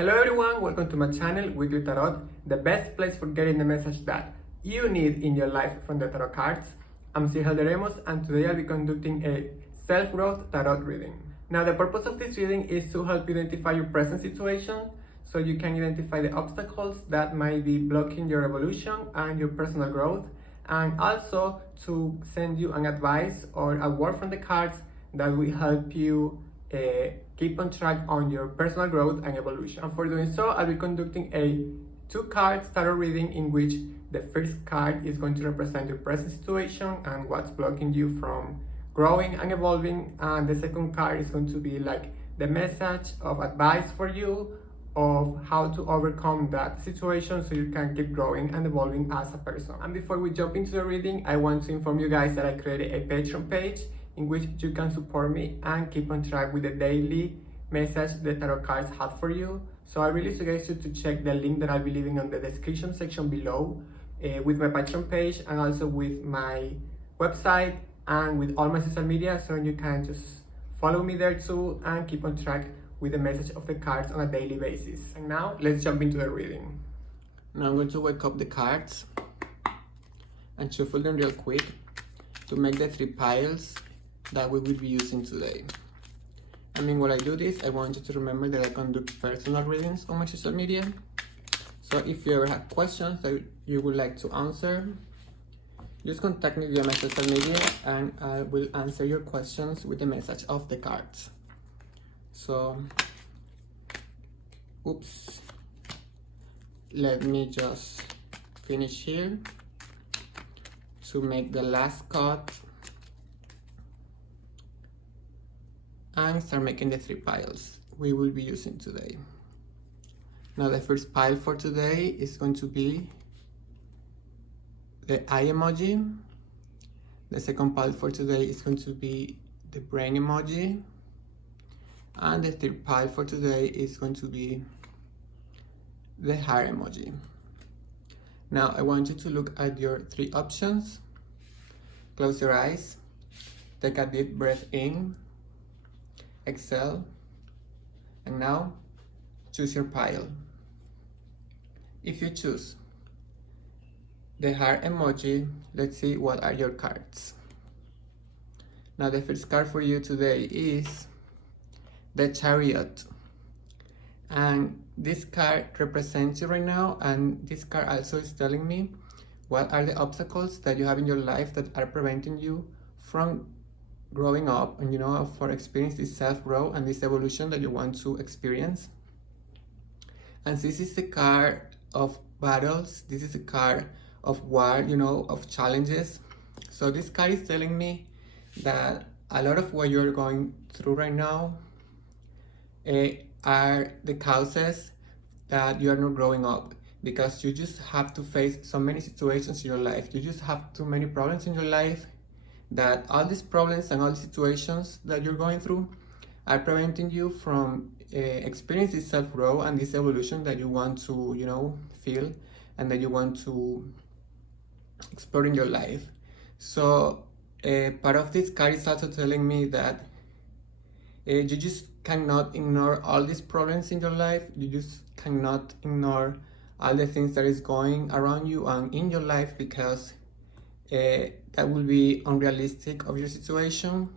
Hello everyone, welcome to my channel, Weekly Tarot, the best place for getting the message that you need in your life from the tarot cards. I'm Sihel Ramos and today I'll be conducting a self-growth tarot reading. Now the purpose of this reading is to help you identify your present situation so you can identify the obstacles that might be blocking your evolution and your personal growth, and also to send you an advice or a word from the cards that will help you keep on track on your personal growth and evolution. And for doing so, I'll be conducting a 2-card tarot reading in which the first card is going to represent your present situation and what's blocking you from growing and evolving, and the second card is going to be like the message of advice for you of how to overcome that situation so you can keep growing and evolving as a person. And before we jump into the reading, I want to inform you guys that I created a Patreon page in which you can support me and keep on track with the daily message the tarot cards have for you. So I really suggest you to check the link that I'll be leaving on the description section below with my Patreon page and also with my website and with all my social media, so you can just follow me there too and keep on track with the message of the cards on a daily basis. And now let's jump into the reading. Now I'm going to wake up the cards and shuffle them real quick to make the 3 piles that we will be using today. I mean, while I do this, I want you to remember that I conduct personal readings on my social media. So if you ever have questions that you would like to answer, just contact me via my social media and I will answer your questions with the message of the cards. So, oops, let me just finish here to make the last cut and start making the 3 piles we will be using today. Now the first pile for today is going to be the eye emoji. The second pile for today is going to be the brain emoji. And the third pile for today is going to be the heart emoji. Now I want you to look at your 3 options. Close your eyes, take a deep breath in, exhale, and now choose your pile. If you choose the heart emoji, let's see what are your cards. Now the first card for you today is the Chariot, and this card represents you right now, and this card also is telling me what are the obstacles that you have in your life that are preventing you from growing up and for experiencing this self-growth and this evolution that you want to experience. And this is the card of battles, this is the card of war, of challenges. So this card is telling me that a lot of what you're going through right now are the causes that you are not growing up, because you just have to face so many situations in your life, you just have too many problems in your life, that all these problems and all the situations that you're going through are preventing you from experiencing this self-growth and this evolution that you want to feel and that you want to explore in your life. So part of this card is also telling me that you just cannot ignore all these problems in your life, you just cannot ignore all the things that is going around you and in your life, because that will be unrealistic of your situation.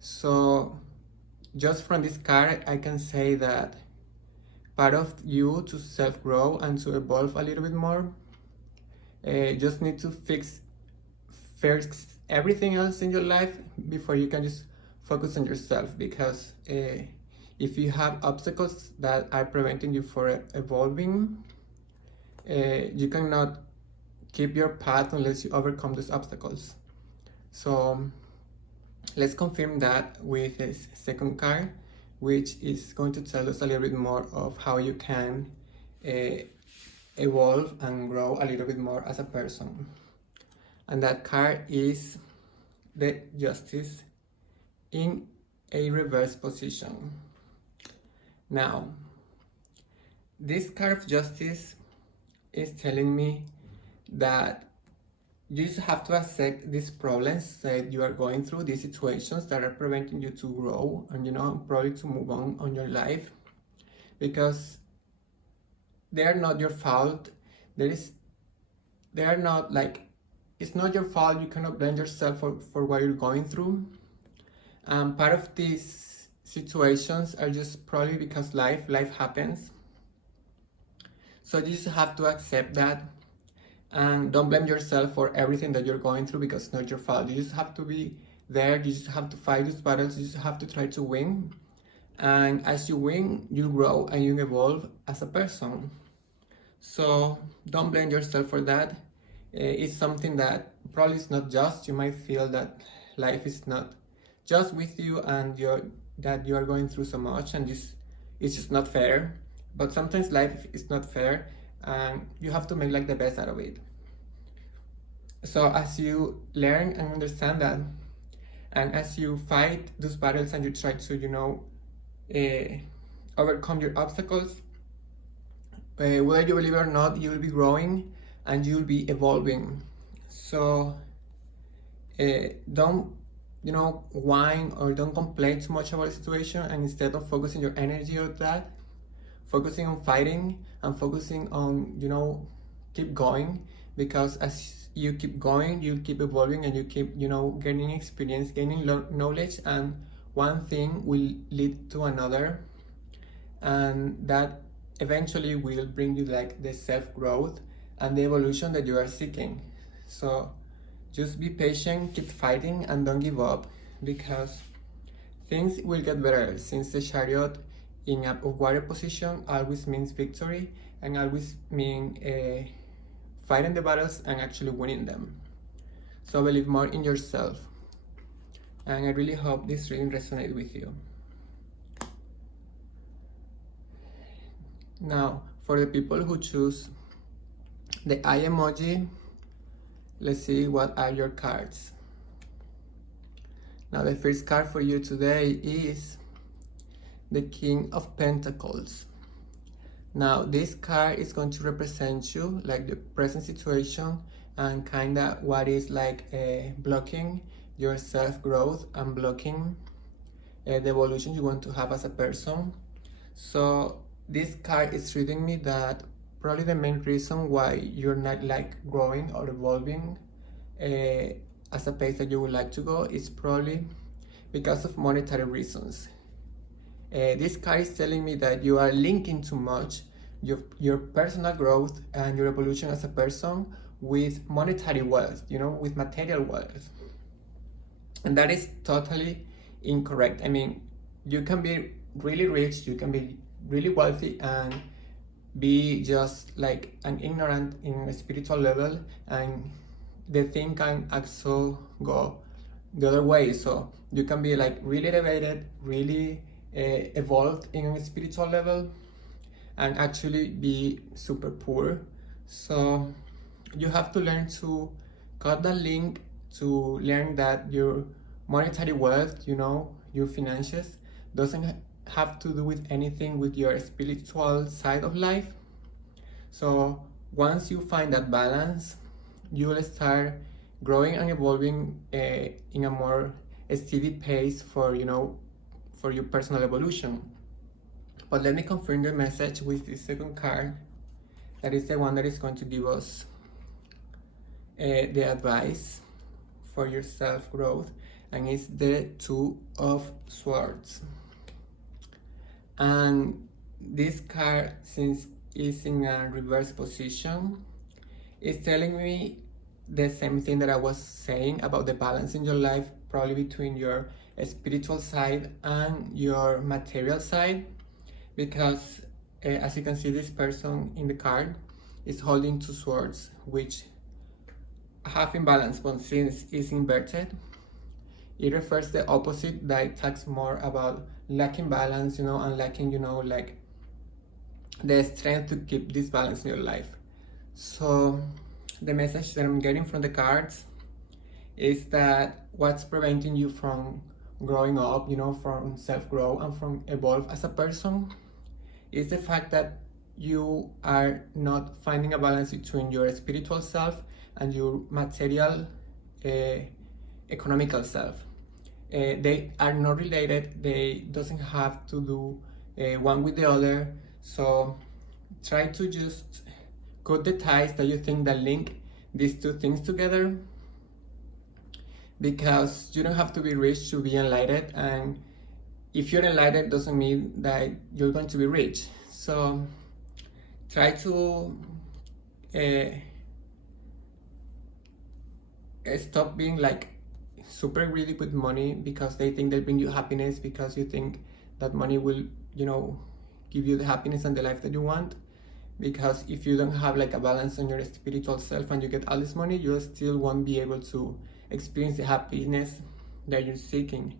So just from this card I can say that part of you to self-grow and to evolve a little bit more, just need to fix first everything else in your life before you can just focus on yourself, because if you have obstacles that are preventing you from evolving, you cannot keep your path unless you overcome those obstacles. So let's confirm that with this second card, which is going to tell us a little bit more of how you can evolve and grow a little bit more as a person. And that card is the Justice in a reverse position. Now this card of Justice is telling me that you just have to accept these problems that you are going through, these situations that are preventing you to grow and probably to move on your life, because they are not your fault. They are not like, it's not your fault. You cannot blame yourself for what you're going through. Part of these situations are just probably because life happens. So you just have to accept that, and don't blame yourself for everything that you're going through, because it's not your fault. You just have to be there. You just have to fight these battles. You just have to try to win. And as you win, you grow and you evolve as a person. So don't blame yourself for that. It's something that probably is not just. You might feel that life is not just with you, and that you are going through so much, and it's just not fair. But sometimes life is not fair, and you have to make like the best out of it. So as you learn and understand that, and as you fight those battles and you try to overcome your obstacles, whether you believe it or not, you'll be growing and you'll be evolving. So don't whine or don't complain too much about the situation, and instead of focusing your energy on that, focusing on fighting and focusing on keep going, because as you keep going, you keep evolving, and you keep gaining experience, gaining knowledge, and one thing will lead to another, and that eventually will bring you like the self-growth and the evolution that you are seeking. So just be patient, keep fighting, and don't give up, because things will get better, since the Chariot in a water position always means victory, and always mean fighting the battles and actually winning them. So believe more in yourself, and I really hope this reading resonates with you. Now, for the people who choose the eye emoji, let's see what are your cards. Now, the first card for you today is the King of Pentacles. Now, this card is going to represent you, like the present situation, and kind of what is like blocking your self-growth and blocking the evolution you want to have as a person. So this card is reading me that probably the main reason why you're not like growing or evolving as a pace that you would like to go is probably because of monetary reasons. This card is telling me that you are linking too much your personal growth and your evolution as a person with monetary wealth, with material wealth. And that is totally incorrect. I mean, you can be really rich, you can be really wealthy, and be just like an ignorant in a spiritual level, and the thing can also go the other way. So you can be like really elevated, really evolved in a spiritual level, and actually be super poor. So you have to learn to cut that link, to learn that your monetary wealth, your finances, doesn't have to do with anything with your spiritual side of life. So once you find that balance, you will start growing and evolving in a more steady pace for your personal evolution. But let me confirm the message with the second card. That is the one that is going to give us the advice for your self-growth, and it's the Two of Swords. And this card, since it's in a reverse position, is telling me the same thing that I was saying about the balance in your life, probably between your spiritual side and your material side, because as you can see, this person in the card is holding two swords, which have imbalance, but since it's inverted, it refers the opposite, that it talks more about lacking balance, and lacking, like the strength to keep this balance in your life. So the message that I'm getting from the cards is that what's preventing you from growing up, from self-grow and from evolve as a person, is the fact that you are not finding a balance between your spiritual self and your material economical self. They are not related. They doesn't have to do one with the other. So try to just cut the ties that you think that link these two things together, because you don't have to be rich to be enlightened, and if you're enlightened doesn't mean that you're going to be rich. So try to stop being like super greedy with money because they think they'll bring you happiness, because you think that money will, you know, give you the happiness and the life that you want. Because if you don't have like a balance on your spiritual self and you get all this money, you still won't be able to experience the happiness that you're seeking.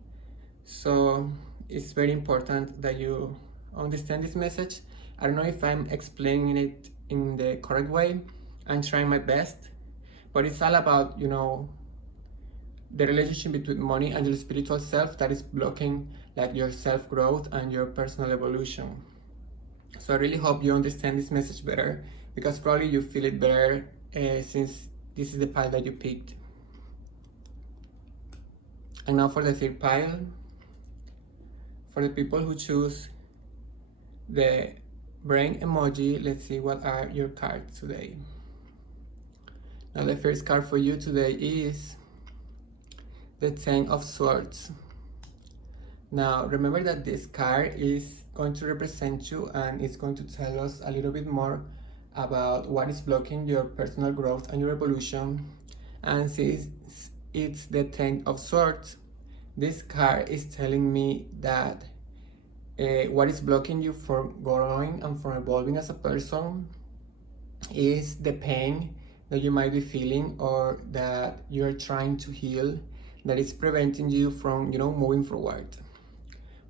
So it's very important that you understand this message. I don't know if I'm explaining it in the correct way. I'm trying my best, but it's all about, you know, the relationship between money and your spiritual self that is blocking like your self-growth and your personal evolution. So I really hope you understand this message better, because probably you feel it better since this is the pile that you picked. And now for the third pile, for the people who choose the brain emoji, let's see what are your cards today. Now the first card for you today is the Ten of Swords. Now remember that this card is going to represent you, and it's going to tell us a little bit more about what is blocking your personal growth and your evolution. And since it's the Ten of Swords, this card is telling me that what is blocking you from growing and from evolving as a person is the pain that you might be feeling or that you're trying to heal, that is preventing you from, you know, moving forward.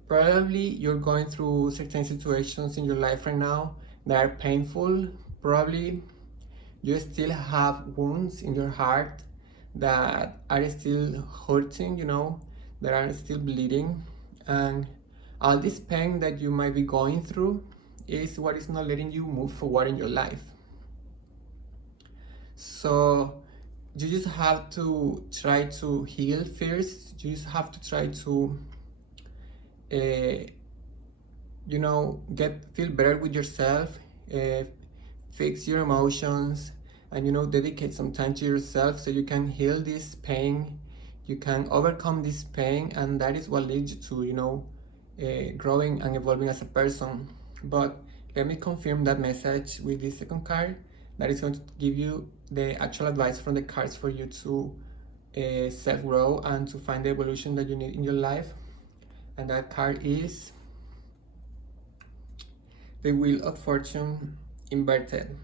Probably you're going through certain situations in your life right now that are painful. Probably you still have wounds in your heart that are still hurting, you know, that are still bleeding. And all this pain that you might be going through is what is not letting you move forward in your life. So you just have to try to heal first. You just have to try to you know, feel better with yourself, fix your emotions, and, you know, dedicate some time to yourself so you can heal this pain, you can overcome this pain, and that is what leads you to, you know, growing and evolving as a person. But let me confirm that message with this second card that is going to give you the actual advice from the cards for you to self-grow and to find the evolution that you need in your life. And that card is the Wheel of Fortune inverted.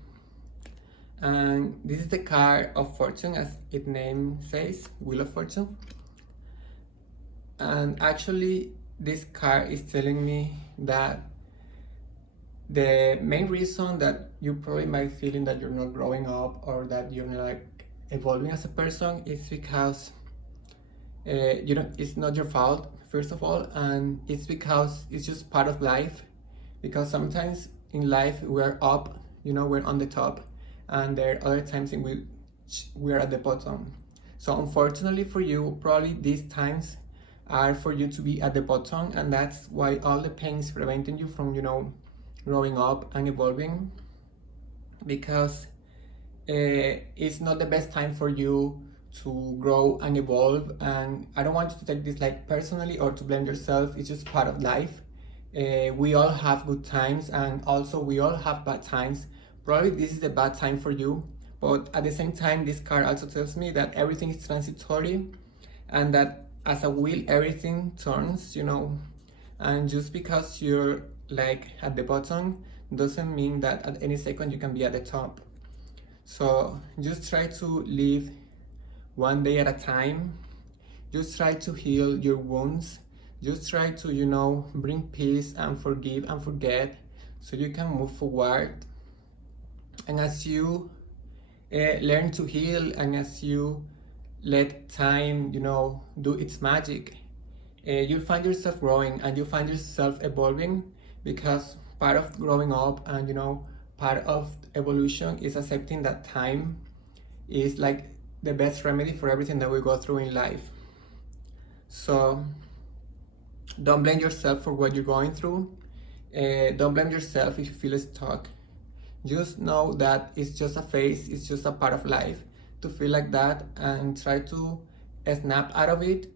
And this is the card of fortune, as its name says, Wheel of Fortune. And actually this card is telling me that the main reason that you probably might feeling that you're not growing up or that you're not like evolving as a person is because you know, it's not your fault, first of all, and it's because it's just part of life. Because sometimes in life we're up, you know, we're on the top, and there are other times in which we're at the bottom. So unfortunately for you, probably these times are for you to be at the bottom, and that's why all the pain is preventing you from, you know, growing up and evolving, because it's not the best time for you to grow and evolve. And I don't want you to take this like personally or to blame yourself. It's just part of life. We all have good times, and also we all have bad times. Probably this is a bad time for you, but at the same time this card also tells me that everything is transitory, and that as a wheel everything turns, you know. And just because you're like at the bottom doesn't mean that at any second you can be at the top. So just try to live one day at a time. Just try to heal your wounds. Just try to, you know, bring peace and forgive and forget so you can move forward. And as you learn to heal, and as you let time, you know, do its magic, you'll find yourself growing and you'll find yourself evolving, because part of growing up and, you know, part of evolution is accepting that time is like the best remedy for everything that we go through in life. So don't blame yourself for what you're going through. Don't blame yourself if you feel stuck. Just know that it's just a phase, it's just a part of life to feel like that, and try to snap out of it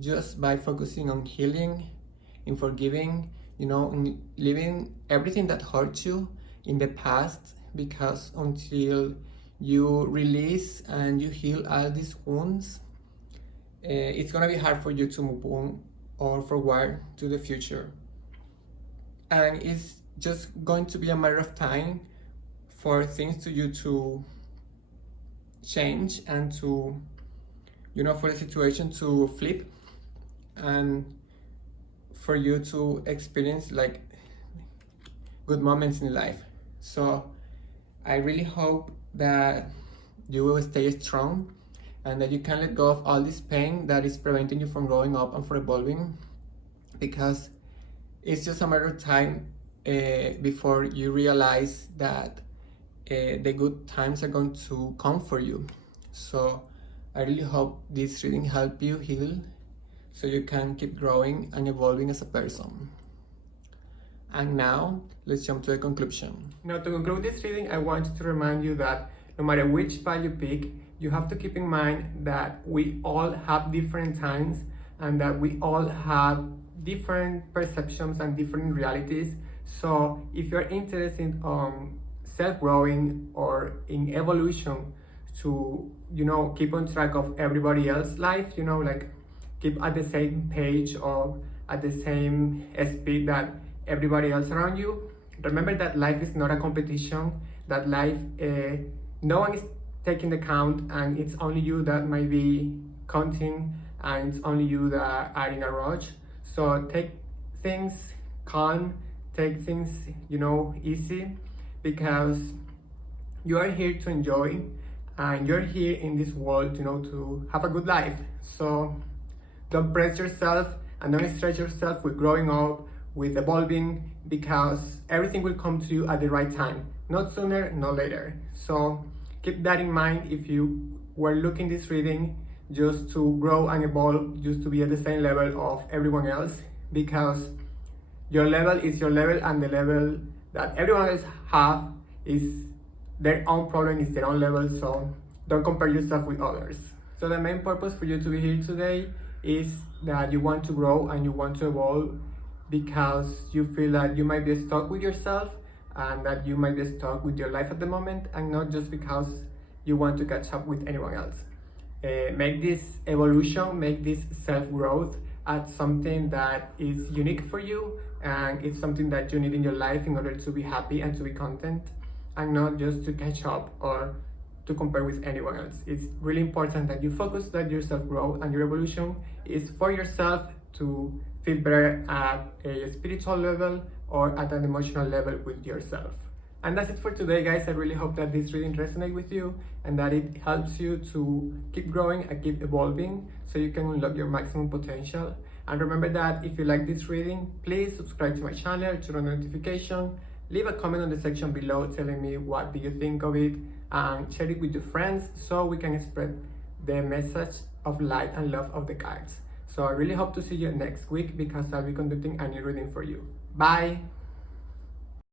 just by focusing on healing, in forgiving, in leaving everything that hurt you in the past, because until you release and you heal all these wounds, it's gonna be hard for you to move on or forward to the future. And it's just going to be a matter of time for things to you to change and to, for the situation to flip, and for you to experience like good moments in life. So I really hope that you will stay strong and that you can let go of all this pain that is preventing you from growing up and from evolving, because it's just a matter of time before you realize that the good times are going to come for you. So I really hope this reading helped you heal so you can keep growing and evolving as a person. And now let's jump to the conclusion. Now, to conclude this reading, I want to remind you that no matter which path you pick, you have to keep in mind that we all have different times and that we all have different perceptions and different realities. So if you're interested in self-growing or in evolution to, keep on track of everybody else's life, like keep at the same page or at the same speed that everybody else around you, remember that life is not a competition, that life, no one is taking the count, and it's only you that might be counting, and it's only you that are in a rush. So take things calm, take things, easy, because you are here to enjoy, and you're here in this world, to have a good life. So don't press yourself and don't stretch yourself with growing up, with evolving, because everything will come to you at the right time, not sooner, not later. So keep that in mind if you were looking this reading just to grow and evolve, just to be at the same level of everyone else, because your level is your level, and the level that everyone else have is their own problem, is their own level. So don't compare yourself with others. So the main purpose for you to be here today is that you want to grow and you want to evolve, because you feel that you might be stuck with yourself and that you might be stuck with your life at the moment, and not just because you want to catch up with anyone else. Make this evolution, make this self-growth as something that is unique for you, and it's something that you need in your life in order to be happy and to be content, and not just to catch up or to compare with anyone else. It's really important that you focus that your self-growth and your evolution is for yourself, to feel better at a spiritual level or at an emotional level with yourself. And that's it for today, guys. I really hope that this reading resonates with you and that it helps you to keep growing and keep evolving so you can unlock your maximum potential. And remember that if you like this reading, please subscribe to my channel, turn on notification, leave a comment on the section below telling me what do you think of it, and share it with your friends so we can spread the message of light and love of the cards. So I really hope to see you next week, because I'll be conducting a new reading for you. Bye!